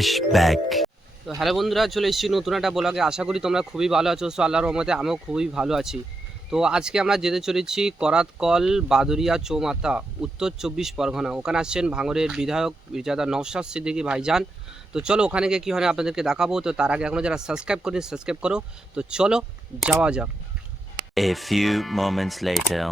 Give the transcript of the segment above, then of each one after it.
Flashback. তো hello বন্ধুরা চলে এসেছি নতুন একটা ব্লগে। আশা করি তোমরা খুবই ভালো আছো সো আল্লাহর রহমতে আমিও খুবই ভালো আছি। তো আজকে আমরা যেতে চলেছি করাতকল বাদুরিয়া চৌমাতা উত্তর চব্বিশ পরগনা। ওখানে আসছেন ভাঙরের বিধায়ক বিরজাদা নওশাদ সিদ্দিকী ভাইজান। তো চলো ওখানে গিয়ে কী হয় আপনাদেরকে দেখাবো। তো তার আগে এখনও যারা সাবস্ক্রাইব করেন সাবস্ক্রাইব করো। তো চলো যাওয়া যাক। A few moments later.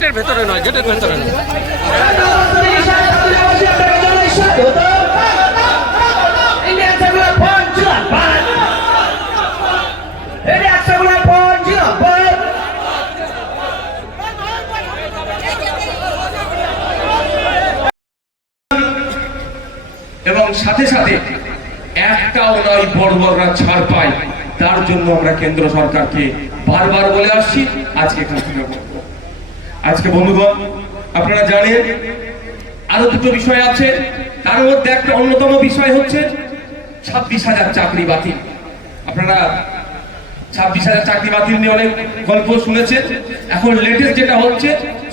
গেটের ভেতরে নয়, গেটের ভেতরে এবং সাথে সাথে একটাও নয় বড় বড়রা ছাড় পায় তার জন্য আমরা কেন্দ্র সরকারকে বারবার বলে আসছি, আজকে এখান থেকে। আজকে বন্ধুগণ, আপনারা জানেন, আরও দুটো বিষয় আছে। তার মধ্যে একটা অন্যতম বিষয় হচ্ছে ছাব্বিশ হাজার চাকরি বাতিল। আপনারা ছাব্বিশ হাজার চাকরি বাতিল নিয়ে অনেক গল্প শুনেছেন। এখন লেটেস্ট যেটা হচ্ছে,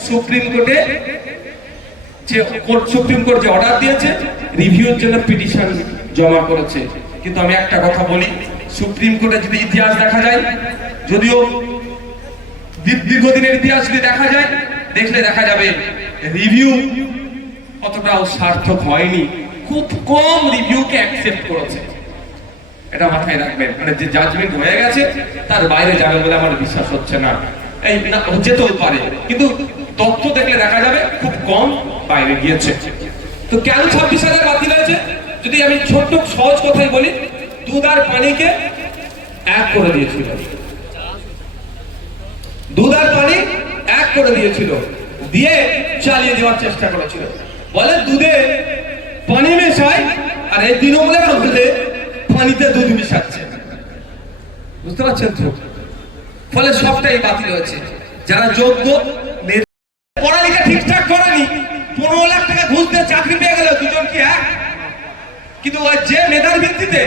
সুপ্রিম কোর্টে যে কোর্ট, সুপ্রিম কোর্ট যে অর্ডার দিয়েছে রিভিউর জন্য পিটিশন জমা করেছে। কিন্তু আমি একটা কথা বলি, সুপ্রিম কোর্টে যদি ইতিহাস দেখা যায়, যদিও দীর্ঘদিনের ইতিহাস যদি দেখা যায়, দেখলে দেখা যাবে রিভিউ অতটাও সার্থক হয়নি। খুব কম রিভিউকে অ্যাকসেপ্ট করেছে। এটা মাথায় রাখবেন। মানে যে জাজমেন্ট হয়ে গেছে, তার বাইরে যাবে বলে আমার বিশ্বাস হচ্ছে না। এই যেতেও পারে। কিন্তু তথ্য দেখলে দেখা যাবে, খুব কম বাইরে গিয়েছে। তো কেন ছাব্বিশ হাজার বাতিল হয়েছে? যদি আমি ছোট্ট সহজ কথাই বলি, দুধ আর পানিকে এক করে দিয়েছিল। দুধ আর পানি এক করে দিয়েছিল। দিয়ে চালিয়ে দেওয়ার চেষ্টা করেছিল। বলে দুধে পানি মেশায়, আর এই তৃণমূলের আমলে পানিতে দুধ মিশাচ্ছে। বুঝতে পারছেন তো? ফলে সবটাই বাতিল হয়েছে। যারা যোগ্য পড়ালেখা ঠিকঠাক করেনি, পনেরো লাখ টাকা ঘুষ দিয়ে চাকরি পেয়ে গেল দুজন কি এক? কিন্তু যে মেধার ভিত্তিতে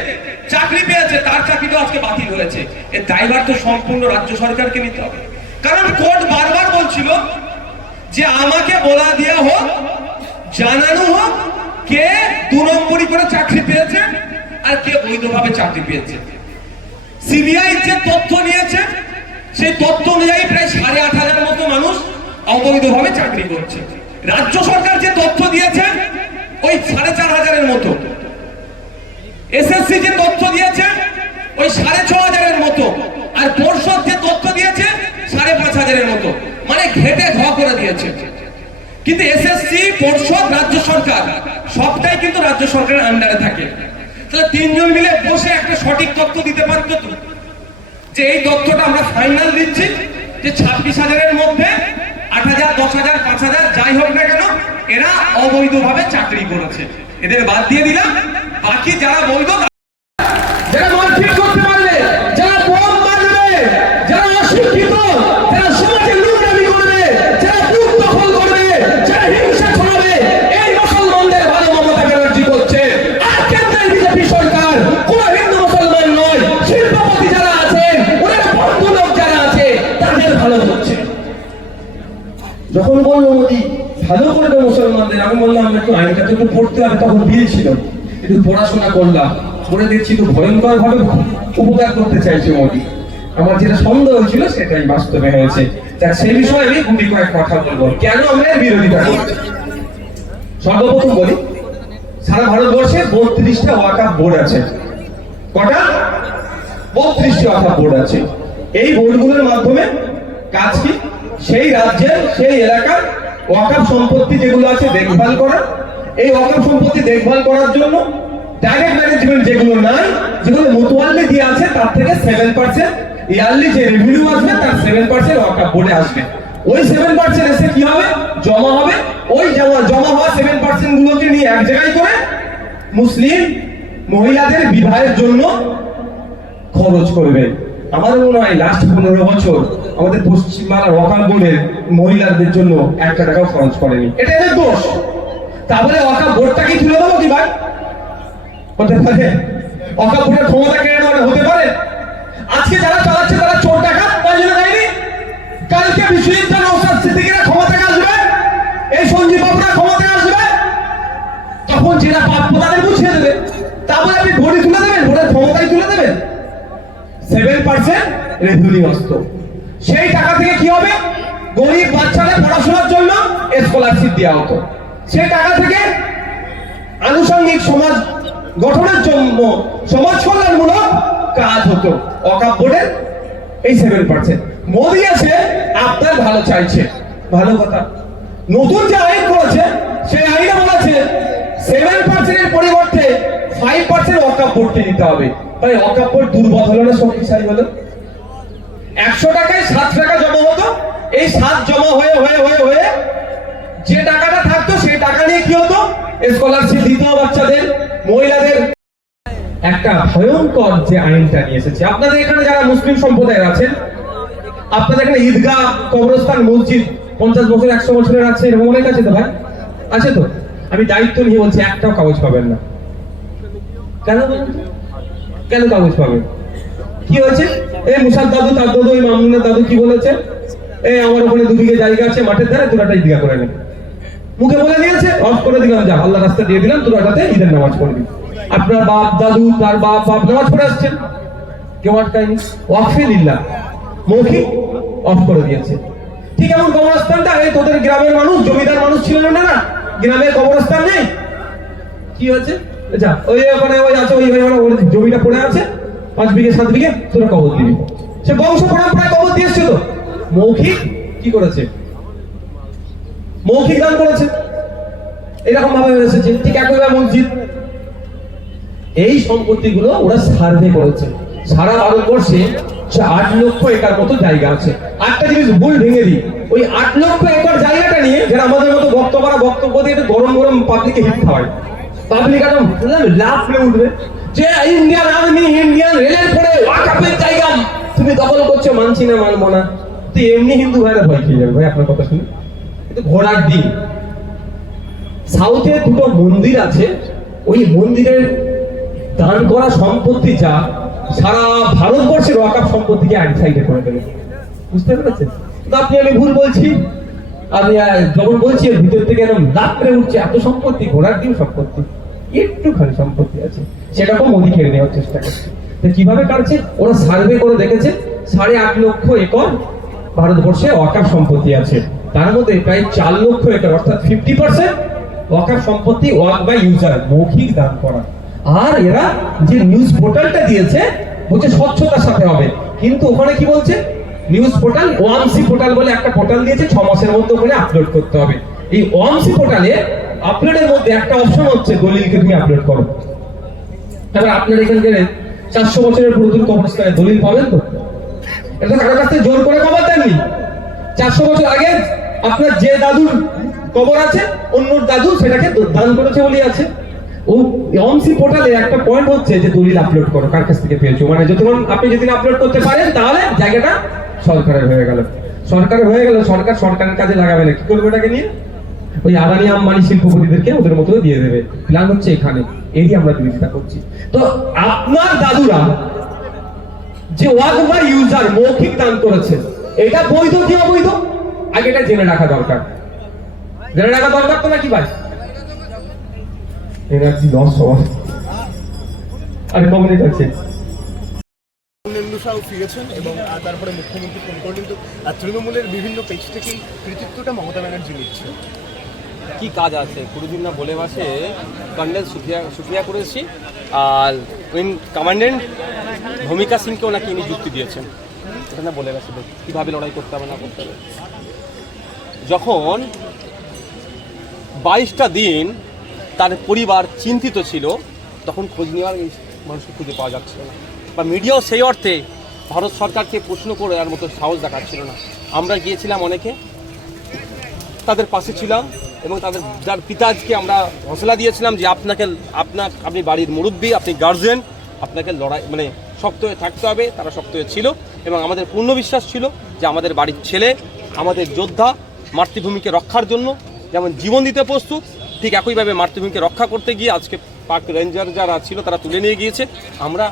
চাকরি পেয়েছে, তার চাকরিটা আজকে বাতিল হয়েছে। এর দায়ভার তো সম্পূর্ণ রাজ্য সরকারকে নিতে হবে। কারণ কোর্ট বারবার বলছিল যে আমাকে বলা দেওয়া হোক, জানানো হোক কে দু নম্বরই করে চাকরি পেয়েছে আর কে বৈধভাবে চাকরি পেয়েছে। সিবিআই যে তথ্য নিয়েছে, সেই তথ্য অনুযায়ী প্রায় সাড়ে আট হাজার মতো মানুষ অবৈধভাবে চাকরি করছে। রাজ্য সরকার যে তথ্য দিয়েছে, ওই সাড়ে চার হাজারের মতো। এসএসসি যে তথ্য দিয়েছে, ওই সাড়ে ছ হাজারের মতো আর পর্ষদ যে তথ্য দিয়েছে সাড়ে পাঁচ হাজারের মতো মানে ঘেটে ঘ দিয়েছে কিন্তু এসএসসি পর্ষদ, রাজ্য সরকার, সবটাই কিন্তু রাজ্য সরকারের আন্ডারে থাকে। তাহলে তিনজন মিলে বসে একটা সঠিক তথ্য দিতে পারতো তো? যে এই তথ্যটা আমরা ফাইনাল দিচ্ছি, যে ছাব্বিশ হাজারের মধ্যে আট হাজার, দশ হাজার, পাঁচ হাজার, যাই হোক না কেন, এরা অবৈধভাবে চাকরি করেছে। এদের বাদ দিয়ে দিলাম। বাকি যারা বৈধ যারা মারপিট করতে পারবে যারা বোম মারবে যারা অশিক্ষিত যারা সমাজে লুটামি করবে যারা বুক দখল করবে যারা হিংসা ছড়াবে এই মুসলমানদের ভালো মমতা ব্যানার্জি করছে আর কেন্দ্রের বিজেপি সরকার কোন হিন্দু মুসলমান নয় শিল্পপতি যারা আছেন ওরা বন্ধু লোক যারা আছে তাদের ভালো হচ্ছে যখন বলল মোদি ভালো করবে মুসলমানদের আমি বললাম একটু আইনটা তো একটু পড়তে হবে, তখন দিয়েছিল একটু পড়াশোনা করলাম। পড়ে দেখছি তো ভয়ঙ্কর ভাবে উপকার করতে চাইছে মোদি। আমার যেটা সন্দেহ হয়েছিল, সেটাই বাস্তবে হয়েছে। যাক সেই বিষয়ে আমি গুটি কয়েক কথা বলব। কেন আমরা বিরোধিতা করছি সর্বপ্রথম বলি, সারা ভারতবর্ষে বত্রিশটা ওয়াকাফ বোর্ড আছে। কটা? বত্রিশটি অর্থাৎ বোর্ড আছে। এই বোর্ডগুলোর মাধ্যমে কাজ কি? সেই রাজ্যের, সেই এলাকার ওয়াকাফ সম্পত্তি যেগুলো আছে দেখভাল করা। এই ওয়াকাফ সম্পত্তি দেখভাল করার জন্য ডাইরেক্ট ম্যানেজমেন্ট যেগুলো নাই, যেগুলো মুতুয়াল্লি দিয়ে আছে, তার থেকে সেভেন পার্সেন্ট ইয়ারলি যে রেভিনিউ আসবে, তার সেভেন পার্সেন্ট ওয়াকাফ বোর্ডে আসবে। ওই সেভেন পার্সেন্ট এসে কি হবে? জমা হবে। ওই জমা জমা হওয়া সেভেন পার্সেন্ট গুলোকে নিয়ে এক জায়গায় করে মুসলিম মহিলাদের বিবাহের জন্য খরচ করবে। আমার মনে হয় লাস্ট পনেরো বছর আমাদের পশ্চিমবাংলার অকাল বোর্ডের মহিলাদের জন্য একটা টাকাও খরচ করেনি। এটা এদের দোষ। তারপরে অকাল বোর্ডটাকে তুলে দেবো কি ভাই হতে পারে। অকাল বোর্ডের ক্ষমতা কেড়ে নেওয়া হতে পারে। আজকে যারা চালাচ্ছে তারা আসতো সেই টাকা থেকে কি হবে? গরিব বাচ্চাদের পড়াশোনার জন্য স্কলারশিপ দেওয়া হতো। সেই টাকা থেকে আনুষঙ্গিক সমাজ গঠনের জন্য সমাজ কল্যাণমূলক কাজ হতো। অকাপ এই সেভেন পার্সেন্ট মোদী আছে, আপনার ভালো চাইছে। ভালো কথা। নতুন যে আইন করেছে, সেই আইনে বলেছে সেভেন পার্সেন্টের পরিবর্তে ফাইভ পার্সেন্ট অকাপ দিতে হবে। তাই অকাপ বোর্ড দুর্বল হলো না শক্তিশালী হলো একশো টাকায় সাত টাকা জমা হতো। এই সাত জমা হয়ে হয়ে হয়ে হয়ে যে টাকাটা থাকতো সেই টাকা নিয়ে কি হতো? স্কলারশিপ দিত বাচ্চাদের, মহিলাদের। একটা ভয়ঙ্কর যে আইনটা নিয়ে এসেছে। আপনাদের এখানে যারা মুসলিম সম্প্রদায়ের আছেন, আপনাদের এখানে ঈদগাহ, কবরস্থান, মসজিদ, পঞ্চাশ বছর, একশো বছরের আছে, এরকম অনেক আছে তো ভাই? আছে তো? আমি দায়িত্ব নিয়ে বলছি, একটাও কাগজ পাবেন না। কেন কেন কাগজ পাবেন? কি হয়েছে? এই মুসার দাদু, তার দাদু ওই মামুনের দাদু কি বলেছে? এই আমার ওখানে দু বিঘে জায়গা আছে, মাঠের ধারে তোরাটা ঈদগা করে নে। মুখে বলে দিয়েছে, অফ করে দিলাম, যা আল্লাহ রাস্তা দিয়ে দিলাম তোরাটাতে ঈদের নামাজ পড়বি। আপনার বাপ দাদু, তার বাপ বাপ নামাজ পড়ে আসছেন কেউ আটকায়নি। ওয়াকফে লিল্লাহ মৌখিক, অফ করে দিয়েছে। ঠিক এমন কবরস্থানটা, এই তোদের গ্রামের মানুষ, জমিদার মানুষ ছিল না না? গ্রামে কবরস্থান নেই? কি হয়েছে? যা ওই ওখানে ওই আছে, ওই জমিটা পড়ে আছে। পাঁচ বিঘে, সাত বিঘে, তোরা কবর দিবি। সে বংশ পরম্পরায় কবর দিয়েছে তো মৌখিক কি করেছে? মৌখিক দান করেছে। এরকম ভাবে এসেছে, ঠিক একইভাবে মসজিদ। এই সম্পত্তিগুলো ওরা সার্ভে করেছে। সারা ভারতবর্ষে আট লক্ষ একর মতো জায়গা আছে। একটা জিনিস ভুল ভেঙে দিই। ওই আট লক্ষ একর জায়গাটা নিয়ে যারা আমাদের মতো বক্তব্য বক্তব্য দিয়ে গরম গরম পাবলিকে হিট খাওয়ায়। পাবলিক একদম লাভ করে উঠবে। যে ইন্ডিয়ান আর্মি, ইন্ডিয়ান রেলের পরে ওয়াকাপের জায়গা। তুমি দখল করছ, মানছি না, মানবো না। তুই এমনি হিন্দু ভাইরা ভয় খেয়ে যাবে। ভাই, আপনার কথা শুনে কিন্তু ঘোড়ার দিন সাউথে দুটো মন্দির আছে। ওই মন্দিরের দান করা সম্পত্তি যা সারা ভারতবর্ষের ওয়াকাপ সম্পত্তিকে এক সাইডে করে দেবে। বুঝতে পেরেছেন? আপনি, আমি ভুল বলছি। আমি যখন বলছি ভিতর থেকে এরকম লাভ করে উঠছে, এত সম্পত্তি, ঘোড়ার দিন সম্পত্তি। একটুখানি সম্পত্তি আছে। সেটাকেও মোদি নেওয়ার চেষ্টা করছে। কীভাবে কাটছে? ওরা সার্ভে করে দেখেছে, সাড়ে আট লক্ষ একর ভারতবর্ষে ওয়াকাপ সম্পত্তি আছে। তার মধ্যে প্রায় চার লক্ষ একর, অর্থাৎ ফিফটি পার্সেন্ট সম্পত্তি ওয়াক বাই ইউজার, মৌখিক দান করা। আর এরা যে নিউজ পোর্টালটা দিয়েছে, বলছে স্বচ্ছতার সাথে হবে। কিন্তু ওখানে কি বলছে? নিউজ পোর্টাল ওয়ামসি পোর্টাল বলে একটা পোর্টাল দিয়েছে, ছ মাসের মধ্যে ওখানে আপলোড করতে হবে। এই ওয়ামসি পোর্টালে আপলোডের মধ্যে একটা অপশন হচ্ছে, দলিলকে তুমি আপলোড করো। এবার আপনার এখানে গেলে চারশো বছরের দলিল পাবেন তো? এটা কাছ থেকে জোর করে দেননি। চারশো বছর আগে আপনার যে দাদুর কবর আছে অন্য দাদু সেটাকে দান করেছে বলেই আছে। ও অমসি পোর্টালে একটা পয়েন্ট হচ্ছে যে দলিল আপলোড করো, কার কাছ থেকে পেয়েছ? মানে যতক্ষণ আপনি যেদিন আপলোড করতে পারেন, তাহলে জায়গাটা সরকারের হয়ে গেল। সরকারের হয়ে গেল, সরকার সরকারের কাজে লাগাবে না। কি করবে এটাকে নিয়ে? ওই আদানি আম্বানি শিল্পপতিদেরকে ওদের মতো দিয়ে দেবে। প্ল্যান হচ্ছে এখানে। এরই আমরা বিরোধিতা করছি। তো আপনার দাদুরা যে ওয়াক বা ইউজার মৌখিক দান করেছে এটা বৈধ কি অবৈধ? আগে এটা জেনে রাখা দরকার। জেনে রাখা দরকার তো নাকি ভাই? এনার্জি লস হওয়ার। আর কমিউনিটি আছে সাউ ফিরেছেন এবং তারপরে মুখ্যমন্ত্রী ফোন করে কিন্তু আহ, তৃণমূলের বিভিন্ন পেজ থেকেই কৃতিত্বটা মমতা ব্যানার্জি নিচ্ছে কি কাজ আছে? কুড়িদিন না বলে মাসে কন্ডেল সুক্রিয়া সুক্রিয়া করেছি আর উইন কমান্ডেন্ট ভূমিকা সিংকেও নাকি ইনি যুক্তি দিয়েছেন। এটা না বলে গেছে কীভাবে লড়াই করতে হবে, না করতে হবে। যখন বাইশটা দিন তার পরিবার চিন্তিত ছিল, তখন খোঁজ নেওয়ার এই মানুষকে খুঁজে পাওয়া যাচ্ছিল না। বা মিডিয়াও সেই অর্থে ভারত সরকারকে প্রশ্ন করে আর মতো সাহস দেখাচ্ছিল না। আমরা গিয়েছিলাম অনেকে, তাদের পাশে ছিলাম। এবং তাদের, যার পিতাজকে আমরা হসলা দিয়েছিলাম যে আপনাকে, আপনার, আপনি বাড়ির মুরব্বী, আপনি গার্জেন, আপনাকে লড়াই মানে শক্ত হয়ে থাকতে হবে, তারা শক্ত হয়ে ছিল এবং আমাদের পূর্ণ বিশ্বাস ছিল যে আমাদের বাড়ির ছেলে, আমাদের যোদ্ধা মাতৃভূমিকে রক্ষার জন্য যেমন জীবন দিতে প্রস্তুত, ঠিক একইভাবে মাতৃভূমিকে রক্ষা করতে গিয়ে আজকে পার্ক রেঞ্জার যারা ছিল তারা তুলে নিয়ে গিয়েছে। আমরা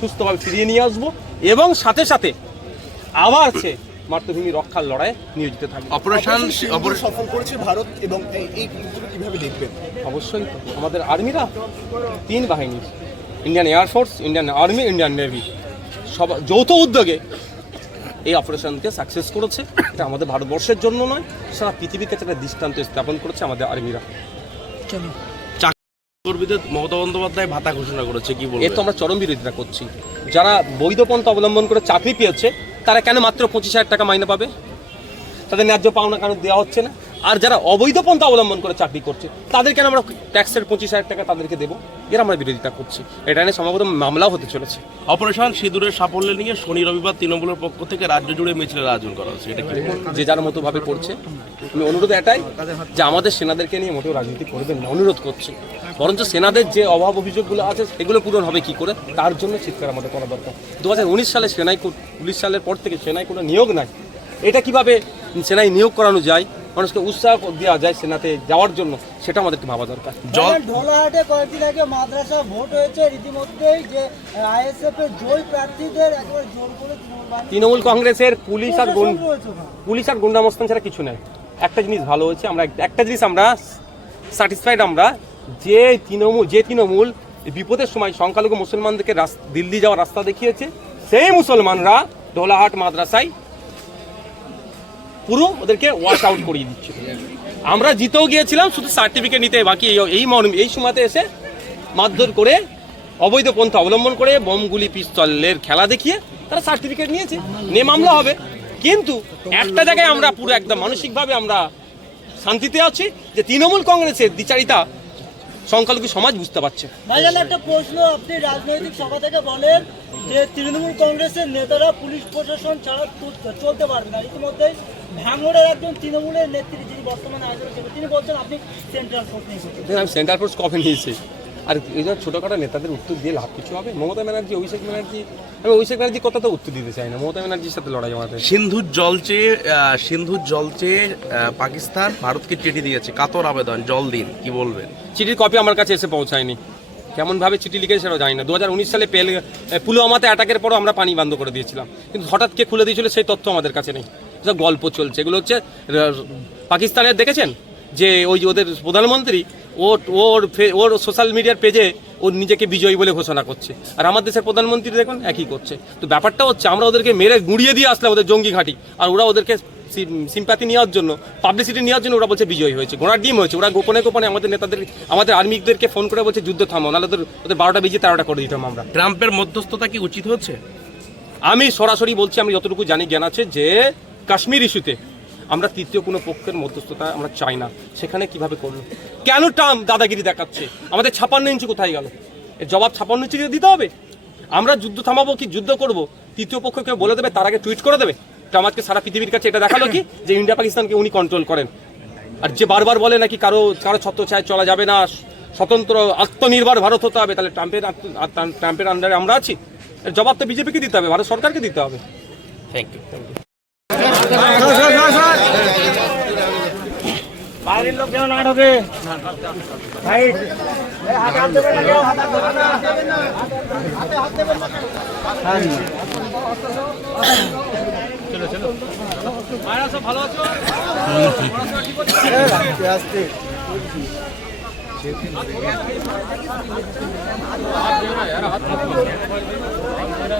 সুস্থভাবে ফিরিয়ে নিয়ে আসব এবং সাথে সাথে আবার সে মাতৃভূমি রক্ষার লড়াইয়ে নিয়োজিত থাকবে। অপারেশন সফল করেছে ভারত এবং এই- কীভাবে দেখবেন? অবশ্যই আমাদের আর্মিরা তিন বাহিনী Indian air force Indian army Indian navy সব যৌথ উদ্যোগে এই অপারেশনকে সাকসেস করেছে। এটা আমাদের ভারতবর্ষের জন্য নয় সারা পৃথিবীর কাছে একটা দৃষ্টান্ত স্থাপন করেছে আমাদের আর্মিরা। কর্মীদের মমতা বন্দ্যোপাধ্যায় ভাতা ঘোষণা করেছে কি বলব তো আমরা চরম বিরোধিতা করছি। যারা বৈধ পন্থা অবলম্বন করে চাকরি পেয়েছে তারা কেন মাত্র পঁচিশ হাজার টাকা মাইনে পাবে? তাদের ন্যায্য পাওনা কেন দেওয়া হচ্ছে না। আর যারা অবৈধ পন্থা অবলম্বন করে চাকরি করছে তাদের কেন আমরা ট্যাক্সের পঁচিশ হাজার টাকা তাদেরকে দেবো। এর আমরা বিরোধিতা করছি। এটা নিয়ে সম্ভবত মামলাও হতে চলেছে। অপারেশন সিঁদুরের সাফল্য নিয়ে শনি রবিবার তৃণমূলের পক্ষ থেকে রাজ্য জুড়ে মিছিলের আয়োজন করা হচ্ছে। এটা যে যার মতো ভাবে করছে। আমি অনুরোধ এটাই যে আমাদের সেনাদেরকে নিয়ে মোটেও রাজনীতি করবেন না অনুরোধ করছি। বরঞ্চ সেনাদের যে অভাব অভিযোগগুলো আছে সেগুলো পূরণ হবে কি করে তার জন্য চিৎকার আমাদের করা দরকার। দু হাজার উনিশ সালে সেনায় কো- পুলিশ সালের পর থেকে সেনায় কোনো নিয়োগ নাই। এটা কীভাবে সেনায় নিয়োগ করানো যায় মানুষকে উৎসাহ দেওয়া যায় সেনাতে যাওয়ার জন্য সেটা আমাদেরকে ভাবা দরকার জল জল ঢোলাহাটে কয়েকদিন আগে মাদ্রাসা ভোট হয়েছে রীতিমধ্যেই যে আইএসএফ এর জয় প্রার্থীদের একেবারে জোর করে তৃণমূল কংগ্রেসের পুলিশ আর। পুলিশ আর গুন্ডামস্তান ছাড়া কিছু নেই একটা জিনিস ভালো হয়েছে আমরা একটা জিনিস আমরা স্যাটিসফাইড আমরা যে তৃণমূল যে তৃণমূল বিপদের সময় সংখ্যালঘু মুসলমানদেরকে রাস- দিল্লি যাওয়ার রাস্তা দেখিয়েছে সেই মুসলমানরা ডোলাহাট মাদ্রাসায় পুরো ওদেরকে ওয়াশ আউট করিয়ে দিচ্ছে। আমরা জিতেও গিয়েছিলাম, শুধু সার্টিফিকেট নিতে, বাকি এই- মর্ম- এই সময়তে এসে মারধর করে, অবৈধ পন্থা অবলম্বন করে, বোমগুলি পিস্তলের খেলা দেখিয়ে তারা সার্টিফিকেট নিয়েছে। নিয়ে মামলা হবে। কিন্তু একটা জায়গায় আমরা পুরো একদম মানসিকভাবে আমরা শান্তিতে আছি যে তৃণমূল কংগ্রেসের দ্বিচারিতা সংখ্যালঘু সমাজ বুঝতে পারছে। একটা প্রশ্ন, আপনি রাজনৈতিক সভা থেকে বলেন যে তৃণমূল কংগ্রেসের নেতারা পুলিশ প্রশাসন ছাড়া চলতে পারবে না। ইতিমধ্যে ভাঙড়ের একজন তৃণমূলের নেত্রী যিনি বর্তমানে আয়োজন তিনি বলছেন আপনি সেন্ট্রাল ফোর্স নিয়ে এসেছেন। দেখুন, আমি সেন্টার ফোর্স কবে নিয়েছি? আর এই জন্য ছোটোখাটো নেতাদের উত্তর দিয়ে লাভ কিছু হবে? মমতা ব্যানার্জি অভিষেক ব্যানার্জি আমি অভিষেক ব্যানার্জি কথা তো উত্তর দিতে চাই না। মমতা ব্যানার্জির সাথে লড়াই আমাদের সিন্ধুর জল চেয়ে সিন্ধুর জল চেয়ে পাকিস্তান ভারতকে চিঠি দিয়েছে। কাতর আবেদন জল দিন কি বলবেন? চিঠির কপি আমার কাছে এসে পৌঁছায়নি। কেমনভাবে চিঠি লিখেছে সেটাও জানি না। দু হাজার উনিশ সালে পেল পুলওয়ামাতে অ্যাটাকের পরও আমরা পানি বন্ধ করে দিয়েছিলাম। কিন্তু হঠাৎ কে খুলে দিয়েছিল সেই তথ্য আমাদের কাছে নেই। সব গল্প চলছে। এগুলো হচ্ছে পাকিস্তানের দেখেছেন? যে ওই যে ওদের প্রধানমন্ত্রী ও ওর ফে- ওর সোশ্যাল মিডিয়ার পেজে ও নিজেকে বিজয়ী বলে ঘোষণা করছে। আর আমার দেশের প্রধানমন্ত্রী দেখুন একই করছে। তো ব্যাপারটা হচ্ছে আমরা ওদেরকে মেরে গুঁড়িয়ে দিয়ে আসলাম ওদের জঙ্গি ঘাঁটি। আর ওরা ওদেরকে সিম্পাতি নেওয়ার জন্য পাবলিসিটি নেওয়ার জন্য ওরা বলছে বিজয়ী হয়েছে। ঘোড়ার ডিম হয়েছে। ওরা গোপনে গোপনে আমাদের নেতাদের আমাদের আর্মিদেরকে ফোন করে বলছে যুদ্ধ থামো নাহলে ওদের ওদের বারোটা বেজে তেরোটা করে দিতাম আমরা। ট্রাম্পের মধ্যস্থতা কি উচিত হচ্ছে? আমি সরাসরি বলছি আমি যতটুকু জানি জ্ঞান আছে যে কাশ্মীর ইস্যুতে আমরা তৃতীয় কোনো পক্ষের মধ্যস্থতা আমরা চাই না। সেখানে কীভাবে করল কেন ট্রাম্প দাদাগিরি দেখাচ্ছে? আমাদের ছাপান্ন ইঞ্চি কোথায় গেল? এর জবাব ছাপান্ন ইঞ্চি দিতে হবে? আমরা যুদ্ধ থামাবো কি? যুদ্ধ করব? তৃতীয় পক্ষ কেউ বলে দেবে, তার আগে টুইট করে দেবে? আজকে সারা পৃথিবীর কাছে এটা দেখাল কি? যে ইন্ডিয়া পাকিস্তানকে উনি কন্ট্রোল করেন। আর যে বারবার বলে নাকি কারও কারও ছত্র ছায় চলা যাবে না, স্বতন্ত্র আত্মনির্ভর ভারত হতে হবে, তাহলে ট্রাম্পের ট্রাম্পের আন্ডারে আমরা আছি। জবাব তো বিজেপিকে দিতে হবে, ভারত সরকারকে দিতে হবে। থ্যাংক ইউ থ্যাংক ইউ বাইরের লোক যেন না ঢোকে ভাই হাতে হাত দেবেন না কেউ হাতে হাত দেবেন না হাতে হাত দেবেন না চলো চলো মায়েরা সব ভালো আছো আস্তে আস্তে হাত দেবেন না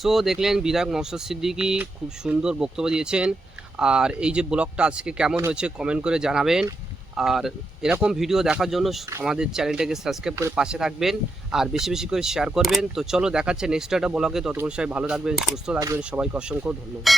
সো দেখলেন বিধায়ক নওসাদ সিদ্দিকী খুব সুন্দর বক্তব্য দিয়েছেন। আর এই যে ব্লগটা আজকে কেমন হয়েছে কমেন্ট করে জানাবেন। আর এরকম ভিডিও দেখার জন্য আমাদের চ্যানেলটাকে সাবস্ক্রাইব করে পাশে থাকবেন আর বেশি বেশি করে শেয়ার করবেন। তো চলো দেখাচ্ছে নেক্সট একটা ব্লগে ততক্ষণ সবাই ভালো থাকবেন, সুস্থ থাকবেন। সবাইকে অসংখ্য ধন্যবাদ।